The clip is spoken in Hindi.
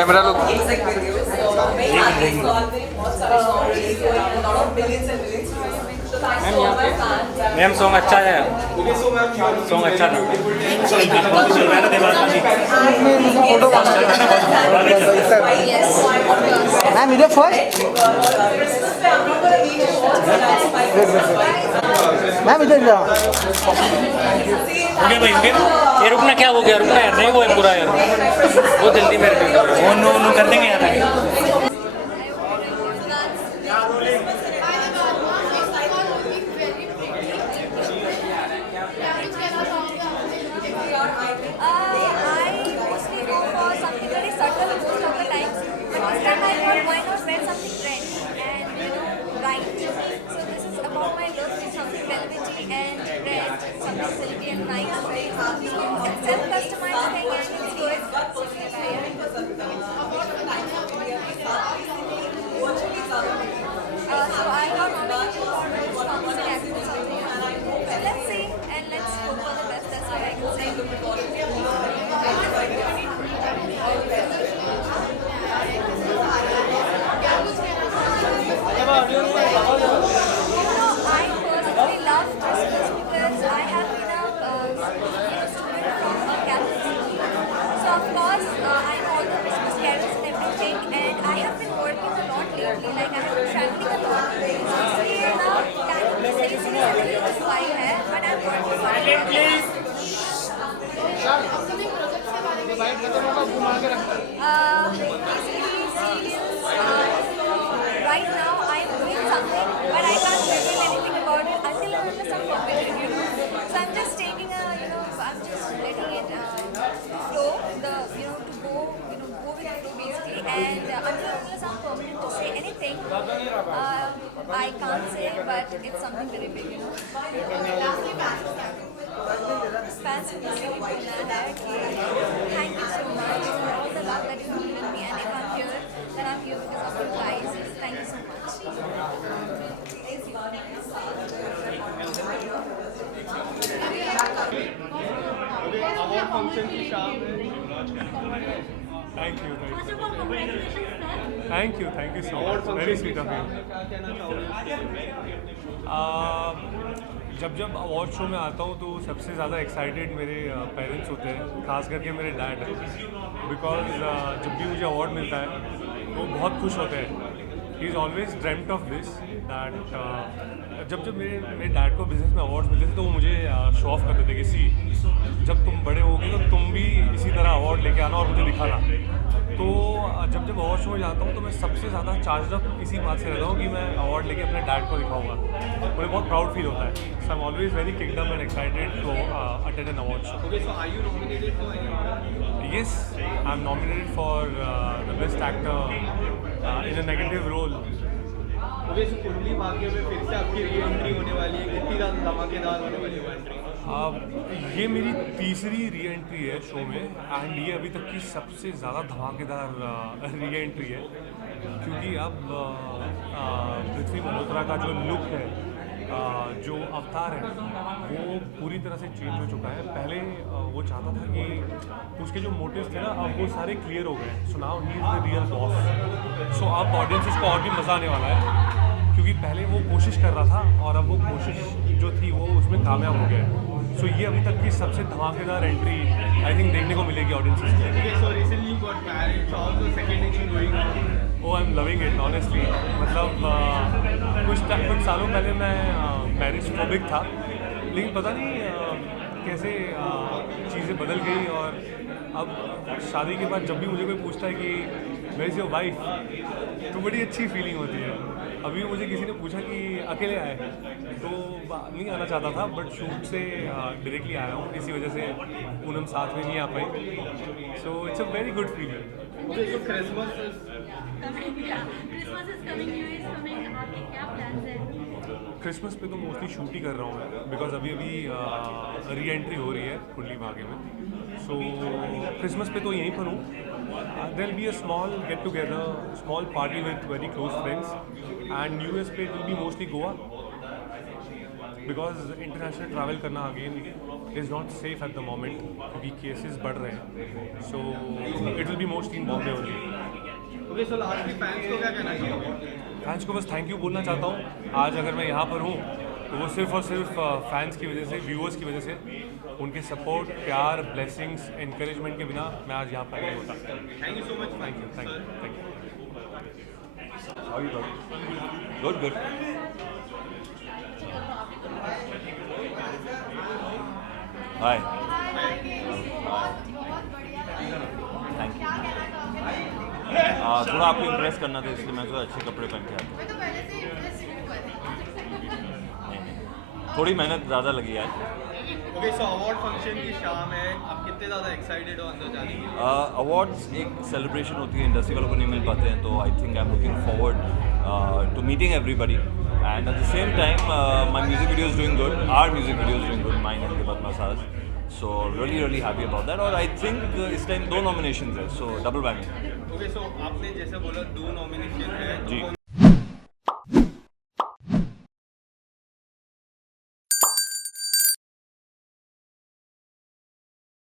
कैमरा लोग मैम सॉन्ग अच्छा है। सॉन्ग अच्छा था। मैम इधर फर्स्ट मैम इधर हो गया भाई, हो गया। ये रुकना क्या हो गया, रुकना यार, नहीं वो है पूरा यार, बहुत जल्दी मेरे पे वो नो कर देंगे यार आगे। Silky and nice, right? It's self-customized thing and it's good. So I got nominated for most promising actor something. So let's see and let's hope for the best. That's what I can say. I personally love Christmas because I have been a student from a Catholic school. So of course I know all the Christmas carols and everything, and I have been working a lot lately. Like I have been traveling a lot. So इसलिए ना टाइम की सही से नहीं मिल पाई है, but I'm working for it. Basically serials. Right now I am doing something, but I can't reveal anything about it until and unless I'm committed, you know. So I'm just taking a, I'm just letting it flow, to go with the flow basically. And until and unless I'm permanent to say anything, I can't say, but it's something very big, you know. Fans को इसलिए बोलना है कि thank you so much for all the love that you've given me, and if I'm here, then I'm here because of you guys. Thank you so much. Award function की शाम है। Thank you so much, very sweet of you. जब अवार्ड शो में आता हूँ तो सबसे ज़्यादा एक्साइटेड मेरे पेरेंट्स होते हैं, खास करके मेरे डैड, बिकॉज जब भी मुझे अवार्ड मिलता है तो बहुत खुश होते हैं। He is always dreamed of this that जब मेरे डैड को बिजनेस में अवार्ड्स मिलते थे तो वो मुझे शो ऑफ करते थे कि सी जब तुम बड़े होगे तो तुम भी इसी तरह अवार्ड लेके आना और मुझे दिखाना। तो जब अवार्ड शो में जाता हूँ तो मैं सबसे ज़्यादा चार्ज अप इसी बात से रहता हूँ कि मैं अवार्ड लेके अपने डैड को दिखाऊंगा। मुझे बहुत प्राउड फील होता है। So I am always very kicked up and excited to attend an award show. Okay, so are you nominated for any award? Yes, I am nominated for the best actor in a negative role. Okay, so Kundali Bhagya में फिर से आपकी री एंट्री होने वाली है, कितनी ज़्यादा धमाकेदार होने वाली है एंट्री? ये मेरी तीसरी री एंट्री है शो में, एंड ये अभी तक की सबसे ज़्यादा धमाकेदार री एंट्री है, क्योंकि अब पृथ्वी मल्होत्रा का जो लुक है, जो अवतार है, वो पूरी तरह से चेंज हो चुका है। पहले वो चाहता था कि उसके जो मोटिव्स थे ना, अब वो सारे क्लियर हो गए। So now he is the real boss. So अब ऑडियंसेस को और भी मज़ा आने वाला है, क्योंकि पहले वो कोशिश कर रहा था और अब वो कोशिश जो थी वो उसमें कामयाब हो गया है। सो ये अभी तक की सबसे धमाकेदार एंट्री आई थिंक देखने को मिलेगी ऑडियंसेस को। Okay, so recently you got married, so how's the second innings going on? Oh I am loving it honestly. मतलब कुछ सालों पहले मैं मैरिज फोबिक था, लेकिन पता नहीं कैसे चीज़ें बदल गई, और अब शादी के बाद जब भी मुझे कोई पूछता है कि वेयर इज़ योर वाइफ, तो बड़ी अच्छी फीलिंग होती है। अभी मुझे किसी ने पूछा कि अकेले आए, तो नहीं आना चाहता था, बट शूट से डायरेक्टली आया हूँ, इसी वजह से पूनम साथ में नहीं आ पाई। So it's a very good feeling. Okay, so Christmas is Christmas is coming, New Year is coming. आपके क्या plans हैं? क्रिसमस पे तो मोस्टली शूट ही कर रहा हूँ मैं, बिकॉज अभी री एंट्री हो रही है कुंडली भाग्य में। सो क्रिसमस पे तो यहीं पर हूँ। There will be a small get together, small party with very close friends, and new years पे it will be mostly Goa. Because international travel करना again is not safe at the moment क्योंकि केसेस बढ़ रहे हैं. So it will be mostly in Bombay only. Okay so lastly fans को क्या कहना चाहिए? फैंस को बस थैंक यू बोलना चाहता हूँ. आज अगर मैं यहाँ पर हूँ तो वो सिर्फ और सिर्फ फैंस की वजह से, व्यूअर्स की वजह से, उनके सपोर्ट, प्यार, ब्लेसिंग्स, एनकरेजमेंट के बिना मैं आज यहाँ पर नहीं होता. Thank you so much. Thank you, thank you, thank you. How are you doing? Good, good. Hi. Thank you. थोड़ा आपको इम्प्रेस करना था इसलिए मैं तो अच्छे कपड़े पहन के आया. नहीं, थोड़ी मेहनत ज़्यादा लगी आज. ओके सो अवार्ड फंक्शन की शाम है, आप कितने ज़्यादा एक्साइटेड हो अंदर जाने के लिए? अवार्ड्स एक सेलिब्रेशन होती है, इंडस्ट्री वालों को नहीं मिल पाते हैं, तो I think I am looking forward to meeting everybody and at the same time my music video is doing good, our music video is doing good, mine and लिबत मसाज. So really happy about that. और आई थिंक इस टाइम 2 नॉमिनेशन है, so double whammy. Okay so आपने जैसे बोला 2 नॉमिनेशन है, जी.